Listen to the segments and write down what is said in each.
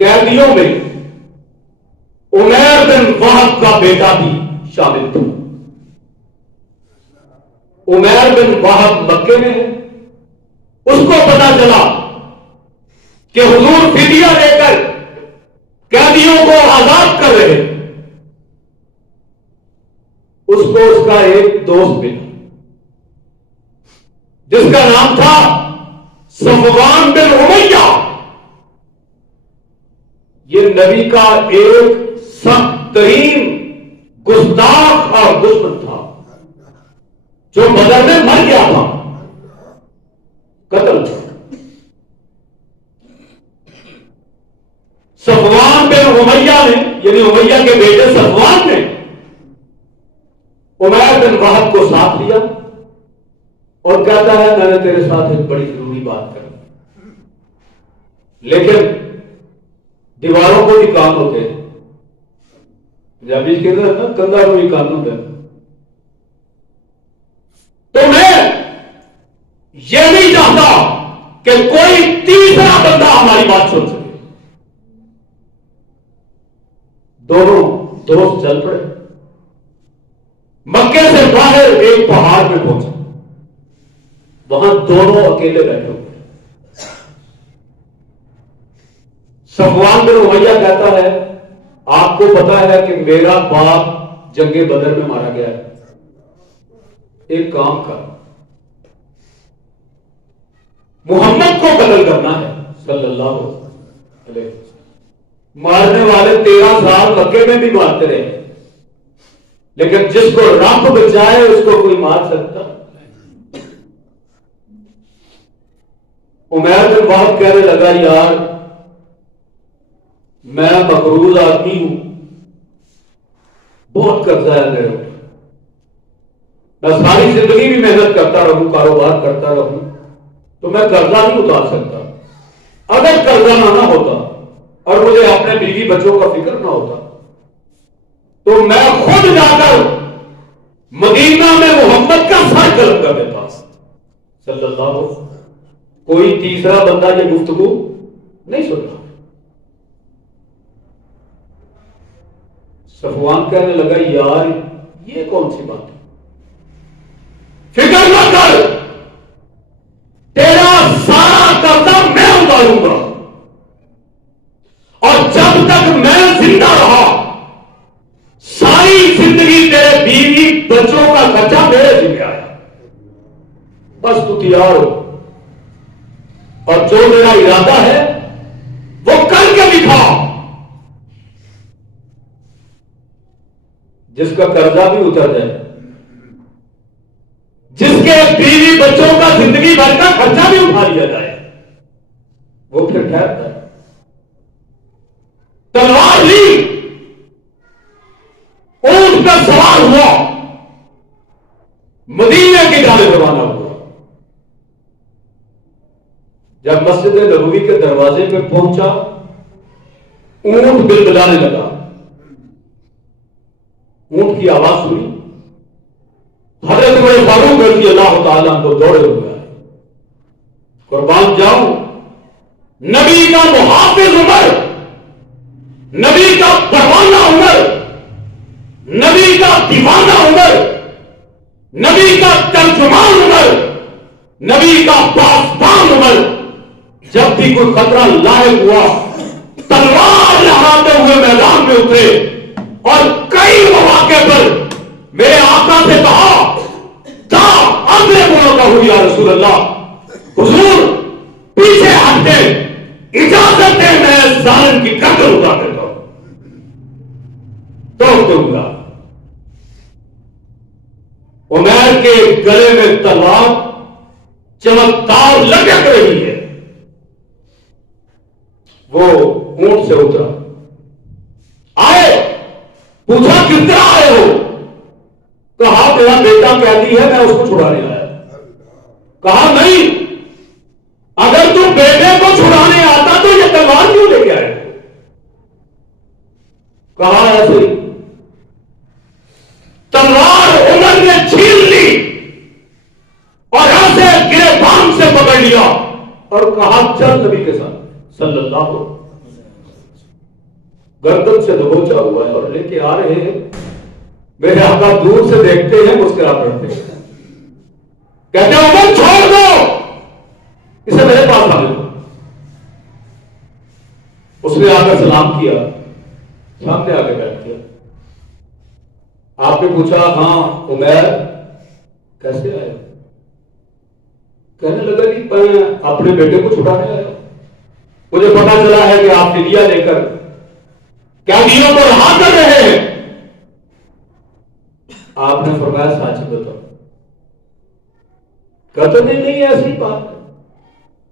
قیدیوں میں عمیر بن وہب کا بیٹا بھی شامل تھا. عمیر بن وہب مکے میں ہے. اس کو پتا چلا کہ حضور فدیہ لے کر قیدیوں کو آزاد کر رہے. اس کو اس کا ایک دوست ملا جس کا نام تھا صفوان بن امیہ. یہ نبی کا ایک سخت ترین گستاخ اور دشمن تھا جو بدر میں مر گیا تھا، قتل تھا. صفوان بن امیہ نے، یعنی امیہ کے بیٹے صفوان نے عمیر بن وہب کو ساتھ لیا اور کہتا ہے میں نے تیرے ساتھ ایک بڑی ضروری بات کرنی، لیکن دیواروں کو بھی کان ہوتے ہیں. پنجابی کے اندر نا کندھا کو بھی کان ہوتا ہے. تو میں یہ نہیں چاہتا کہ کوئی تیسرا بندہ ہماری بات سن سکے. دونوں دوست چل پڑے. مکے سے باہر ایک پہاڑ پہ پہنچے. وہاں دونوں اکیلے بیٹھے ہوئے. صفوان بن امیہ کہتا ہے آپ کو پتا ہے کہ میرا باپ جنگ بدر میں مارا گیا ہے. ایک کام کر، محمد کو قتل کرنا ہے صلی اللہ علیہ وسلم. مارنے والے 13 سال مکے میں بھی مارتے رہے، لیکن جس کو رب بچائے اس کو کوئی مار سکتا. عمیر بن وہب کہنے لگا یار میں مقروض آدمی ہوں، بہت قرضہ ہے میرے اوپر، میں ساری زندگی بھی محنت کرتا رہوں، کاروبار کرتا رہوں، تو میں قرضہ نہیں اتار سکتا. اگر قرضہ نہ ہوتا اور مجھے اپنے بیوی بچوں کا فکر نہ ہوتا تو میں خود جا کر مدینہ میں محمد کا سر قلم کر دیتا صلی اللہ علیہ وسلم. کوئی تیسرا بندہ یہ گفتگو نہیں سنتا. صفوان کہنے لگا یار یہ کون سی بات ہے، فکر نہ کر، تیرا سارا قرضہ میں اتاروں گا، اور جب تک میں زندہ رہا ساری زندگی تیرے بیوی بچوں کا خرچہ میرے ذمہ آیا. بس تو تیار ہو اور جو میرا ارادہ ہے وہ کر کے دکھا. جس کا قرضہ بھی اتر جائے، جس کے بیوی بچوں کا زندگی بھر کا خرچہ بھی اٹھا لیا جائے، وہ پھر ٹھہرتا ہے. تلوار لی، اونٹ پر سوار ہوا، مدینے کی جانب روانہ ہوا. جب مسجد نبوی کے دروازے پہ پہنچا اونٹ بلبلانے لگا. اونٹ کی آواز سنی، حضرت عمر فاروق رضی اللہ تعالیٰ کو دوڑے ہوئے آئے. قربان جاؤں نبی کا محافظ عمر، نبی کا پروانہ عمر، نبی کا دیوانہ عمر، نبی کا ترجمان عمر، نبی کا پاسبان عمر، جب بھی کوئی خطرہ لاحق ہوا تلوار لہراتے ہوئے میدان میں اترے اور کئی مواقع پر میرے آقا سے کہا تا اگلے بولو کا ہو یا رسول اللہ، حضور پیچھے ہٹتے، اجازت دے میں ظالم کی گردن اتار دیتا ہوں. دوڑتے ہوئے عمیر کے گلے میں تلوار چمکدار لٹک رہی ہے. وہ اونٹ سے اترا، آئے، پوچھا کس طرح آئے ہو؟ کہا میرا بیٹا قیدی ہے میں اس کو چھڑانے آیا. کہا نہیں، اگر تو بیٹے کو چھڑانے آتا تو یہ تلوار کیوں لے کے آئے؟ کہا ایسے تلوار عمر نے چھین لی اور ایسے گریبان سے پکڑ لیا اور کہا چل نبی کے ساتھ صلی اللہ گردن سے دبوچا ہوا ہے اور لے کے آ رہے ہیں. میرے آقا دور سے دیکھتے ہیں, مسکرا پڑتے ہیں, کہتے ہیں عمر چھوڑ دو, اسے میرے پاس آنے دو. اس نے آ کر سلام کیا, سامنے آ کے بیٹھ گیا. آپ نے پوچھا ہاں عمیر کیسے آئے؟ کہنے لگا کہ میں اپنے بیٹے کو چھڑانے آیا, مجھے پتا چلا ہے کہ آپ فدیہ لے کر قیدیوں کو رہا کر رہے ہیں. آپ نے فرمایا سچ بتاؤ. کہتے نہیں ایسی بات ہے.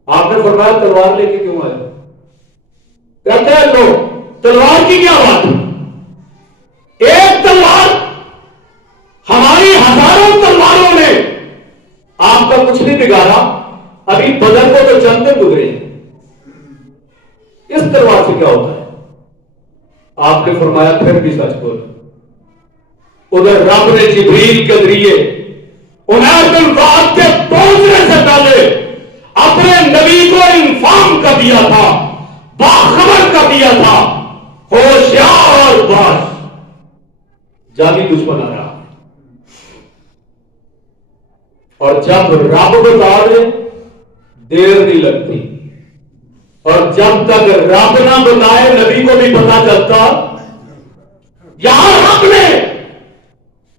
آپ نے فرمایا تلوار لے کے کیوں آئے؟ کہتے ہیں لو تلوار کی کیا بات ہے؟ ایک تلوار ہماری ہزاروں تلواروں نے آپ کا کچھ نہیں بگاڑا. ابھی بدر کو تو چند دن گزرے ہیں, اس تلوار سے کیا ہوتا ہے؟ آپ نے فرمایا پھر بھی سچ بول. ادھر رب نے جبریل کے ذریعے عمیر بن وہب کے پہنچنے سے پہلے اپنے نبی کو انفارم کر دیا تھا, باخبر کر دیا تھا, ہوشیار باش جانی دشمن آ رہا. اور جب رب بتا دے دیر نہیں لگتی, اور جب تک رب نہ بتائے نبی کو بھی پتا چلتا. یہاں رب نے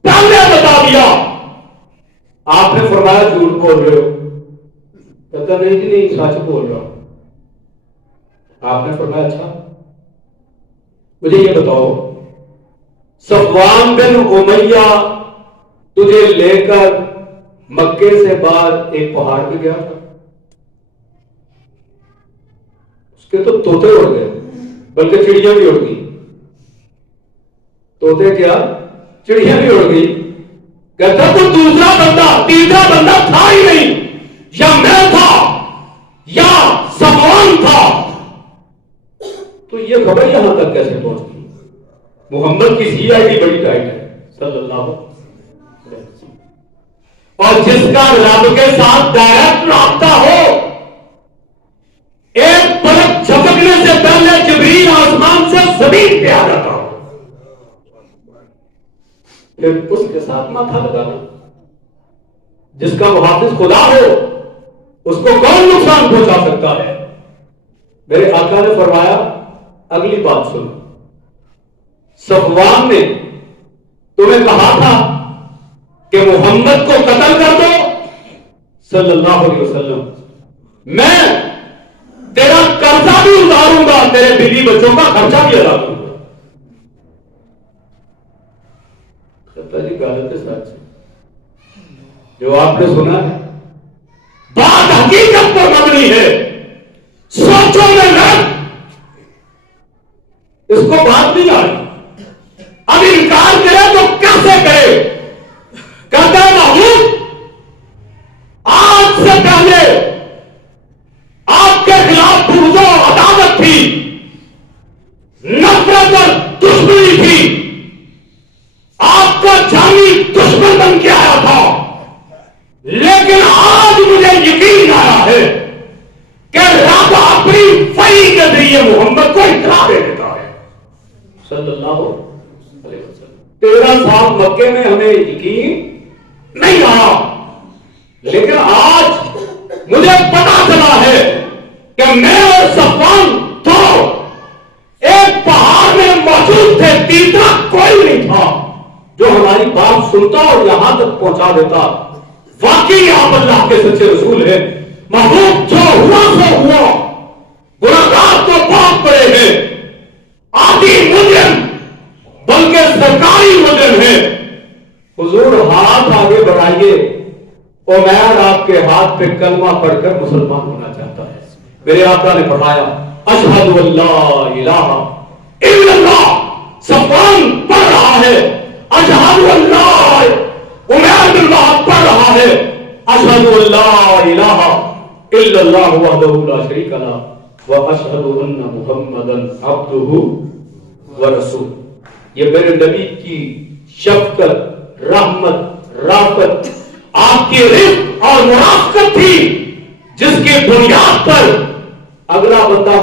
پہلے بتا دیا. آپ نے فرمایا جھوٹ بول رہے ہو؟ کہتا نہیں جی نہیں سچ بول رہا ہوں. آپ نے فرمایا اچھا مجھے یہ بتاؤ, صفوان بن امیہ تجھے لے کر مکے سے باہر ایک پہاڑ پہ گیا تھا, اس کے تو طوطے اڑ گئے, بلکہ چڑیاں بھی اڑ گئی. طوطے کیا چڑیاں بھی اڑ گئی. کہتا تو دوسرا بندہ تیسرا بندہ تھا ہی نہیں, یا میں تھا یا صفوان تھا. تو یہ خبر یہاں تک کیسے پہنچ گئی؟ محمد کی سی آئی ڈی بڑی ٹائٹ ہے صلی اللہ علیہ وسلم, اور جس کا رب کے ساتھ ڈائریکٹ رابطہ ہو, ایک برف جھپکنے سے پہلے جبریل آسمان سے زمین پہ آ جاتا ہو, پھر اس کے ساتھ ماتھا لگانا. جس کا محافظ خدا ہو اس کو کون نقصان پہنچا سکتا ہے؟ میرے آقا نے فرمایا اگلی بات سنو, صفوان نے تمہیں کہا تھا کہ محمد کو قتل کر دو صلی اللہ علیہ وسلم, میں تیرا قرضہ بھی اتاروں گا, تیرے بیوی بچوں کا خرچہ بھی ادا کروں گا. جی غلط ہے سچ جو آپ نے سنا ہے, بات حقیقت پر مبنی ہے, سوچوں میں نہ, اس کو بات نہیں آ رہی. اب انکار کرے تو کیسے کرے؟ کہتا ہے محمود آج سے پہلے آپ کے خلاف بغض و عداوت تھی, نفرت اور دشمنی تھی, آپ کا جانی دشمن بن کے آیا تھا. لیکن آج مجھے یقین آیا ہے کہ رب اپنی وحی کے ذریعے محمد کو اطلاع دے دیتا ہے صلی اللہ علیہ وسلم. 13 سال مکے میں ہمیں یقین نہیں آیا, لیکن آج مجھے پتا چلا ہے کہ میں اور صفوان تو ایک پہاڑ میں موجود تھے, تیسرا کوئی نہیں تھا جو ہماری بات سنتا اور یہاں تک پہنچا دیتا. واقعی آپ اللہ کے سچے رسول ہیں. محبوب جو ہوا سو ہوا, گناہگار تو بہت بڑے ہیں, آدھی مجرم بلکہ سرکاری مجرم ہے. حضور ہاتھ آگے بڑھائیے, عمیر آپ کے ہاتھ پہ کلمہ پڑھ کر مسلمان ہونا چاہتا ہے. میرے آقا نے فرمایا اشہد ان لا الہ الا اللہ. صفوان پڑھ رہا ہے اشہد ان لا, عمیر بن وہب پڑھ رہا ہے اشہد ان لا الہ الا اللہ وحدہ لا شریک لہ واشہد ان محمدا عبدہ ورسولہ. یہ میرے نبی کی شفقت, رحمت, رافت, آپ کی رفق اور مرافقت تھی, جس کی بنیاد پر اگلا بندہ